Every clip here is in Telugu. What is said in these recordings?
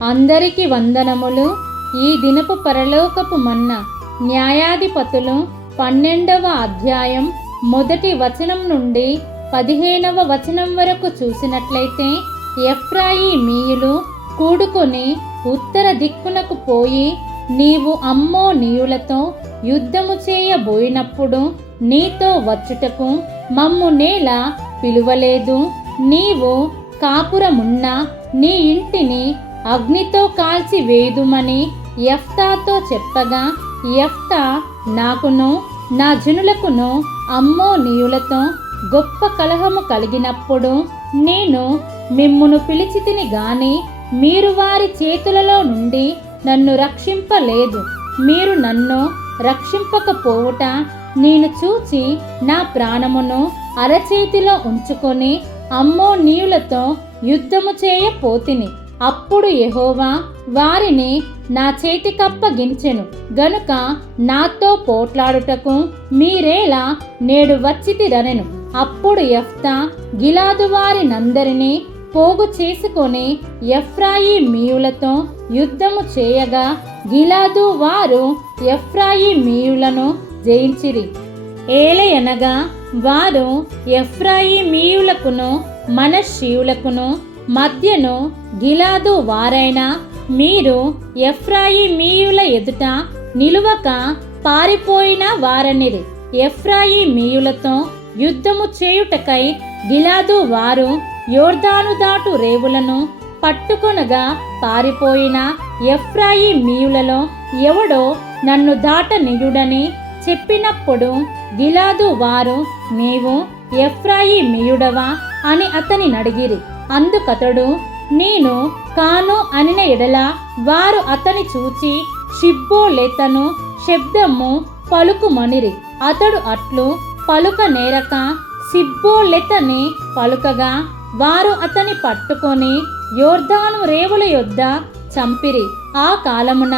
అందరికీ వందనములు. ఈ దినపు పరలోకపు మన్న న్యాయాధిపతులు పన్నెండవ అధ్యాయం మొదటి వచనం నుండి పదిహేనవ వచనం వరకు చూసినట్లయితే ఎఫ్రాయి మీయులు కూడుకొని ఉత్తర దిక్కునకు పోయి నీవు అమ్మో నీయులతో యుద్ధము చేయబోయినప్పుడు నీతో వచ్చుటకు మమ్ము నేల పిలువలేదు. నీవు కాపురమున్న నీ ఇంటిని అగ్నితో కాల్చి వేదుమని ఎఫ్తాతో చెప్పగా ఎఫ్తా నాకును నా జనులకును అమ్మో నీయులతో గొప్ప కలహము కలిగినప్పుడు నేను మిమ్మును పిలిచితిని గాని మీరు వారి చేతులలో నుండి నన్ను రక్షింపలేదు. మీరు నన్ను రక్షింపకపోవుట నేను చూచి నా ప్రాణమును అరచేతిలో ఉంచుకొని అమ్మో నీయులతో యుద్ధము చేయపోతిని. అప్పుడు యహోవా వారిని నా చేతికప్పగించెను గనుక నాతో పోట్లాడుటకు మీరేలా నేడు వచ్చితిరనెను అప్పుడు ఎఫ్తా గిలాదు వారినందరినీ పోగు చేసుకొని ఎఫ్రాయి మీయులతో యుద్ధము చేయగా గిలాదు వారు ఎఫ్రాయి మీయులను జయించిరి. ఏలయనగా వారు ఎఫ్రాయి మీయులకును మనషీయులకును మధ్యను గిలాదు వారైనా మీరు ఎఫ్రాయిమీయుల ఎదుట నిలువక పారిపోయిన వారనిరి. ఎఫ్రాయి మీయులతో యుద్ధము చేయుటకై గిలాదు వారు యోర్దాను దాటు రేవులను పట్టుకొనగా పారిపోయిన ఎఫ్రాయిమీయులలో ఎవడో నన్ను దాటనియుడని చెప్పినప్పుడు గిలాదు వారు నీవు ఎఫ్రాయి మీయుడవా అని అతని నడిగిరి అందుకతడు నేను కాను అనిన ఎడల వారు అతని చూచి షిబ్బో లేతను శబ్దము పలుకుమనిరి. అతడు అట్లు పలుక నేరక సిబ్బో లెతని పలుకగా వారు అతని పట్టుకొని యోర్దాను రేవుల యొద్ద చంపిరి. ఆ కాలమున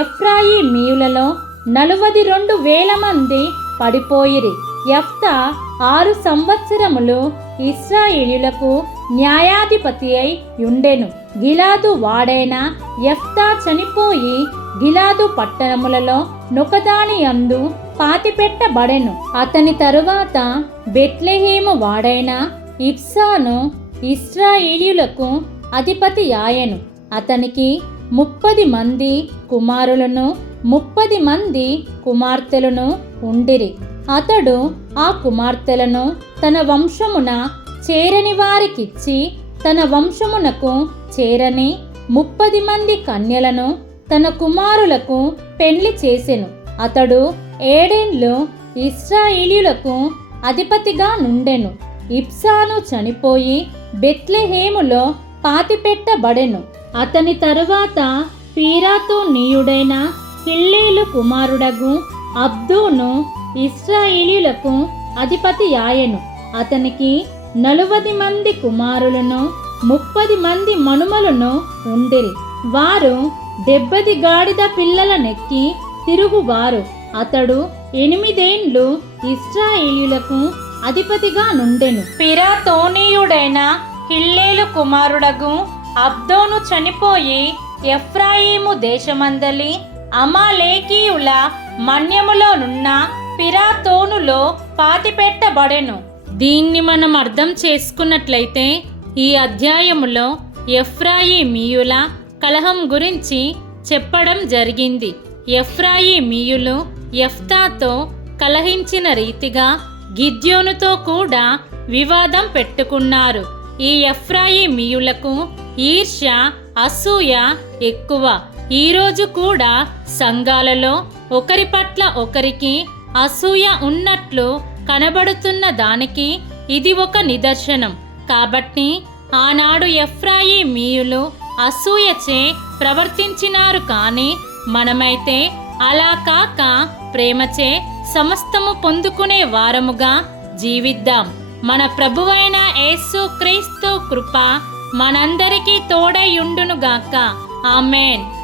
ఎఫ్రాయి మీయులలో నలువది రెండు వేల మంది పడిపోయిరి. ఎఫ్తా ఆరు సంవత్సరములు ఇస్రాయేలులకు న్యాయాధిపతి అయి ఉండెను గిలాదు వాడైన ఎఫ్తా చనిపోయి గిలాదు పట్టణములలో నొకదాని అందు పాతిపెట్టబడెను. అతని తరువాత బెట్లెహేము వాడైన ఇప్సాను ఇస్రాయేలీయులకు అధిపతి ఆయను అతనికి ముప్పది మంది కుమారులను ముప్పది మంది కుమార్తెలను ఉండిరి. అతడు ఆ కుమార్తెలను తన వంశమున చేరని వారికిచ్చి తన వంశమునకు చేరని ముప్పది మంది కన్యలను తన కుమారులకు పెళ్ళి చేసెను. అతడు ఏడేండ్లు ఇస్రాయేలీయులకు అధిపతిగా నుండెను. ఇప్సాను చనిపోయి బెత్లెహేములో పాతిపెట్టబడెను. అతని తరువాత పీరాతో నీయుడైన పిల్లేలు కుమారుడగు అబ్దూను ఇస్రాయేలీలకు అధిపతి ఆయను అతనికి నలువది మంది కుమారులను ముప్పది మంది మనుమలను ఉండిరి. వారు దెబ్బది గాడిద పిల్లలనెక్కి తిరుగువారు. అతడు ఎనిమిదేండ్లు ఇస్రాయేలీలకు అధిపతిగా నుండెను. పిరాతోనీయుడైన హిల్లేలు కుమారుడగు అబ్దోను చనిపోయి ఎఫ్రాయిము దేశమందలి అమాలేకీయుల మన్యములోనున్న పిరాతోనులో పాతిపెట్టబడెను. దీన్ని మనం అర్థం చేసుకున్నట్లయితే ఈ అధ్యాయములో ఎఫ్రాయిమీయుల కలహం గురించి చెప్పడం జరిగింది. ఎఫ్రాయిమీయులు ఎఫ్తాతో కలహించిన రీతిగా గిద్యోనుతో కూడా వివాదం పెట్టుకున్నారు. ఈ ఎఫ్రాయిమీయులకు ఈర్ష్య అసూయ ఎక్కువ. ఈరోజు కూడా సంఘాలలో ఒకరి పట్ల ఒకరికి అసూయ ఉన్నట్లు కనబడుతున్న దానికి ఇది ఒక నిదర్శనం. కాబట్టి ఆనాడు ఎఫ్రాయి మీయులు అసూయచే ప్రవర్తించినారు కానీ మనమైతే అలా కాక ప్రేమచే సమస్తము పొందుకునే వారముగా జీవిద్దాం. మన ప్రభువైన యేసు క్రీస్తు కృప మనందరికీ తోడయుండునుగాక ఆమెన్.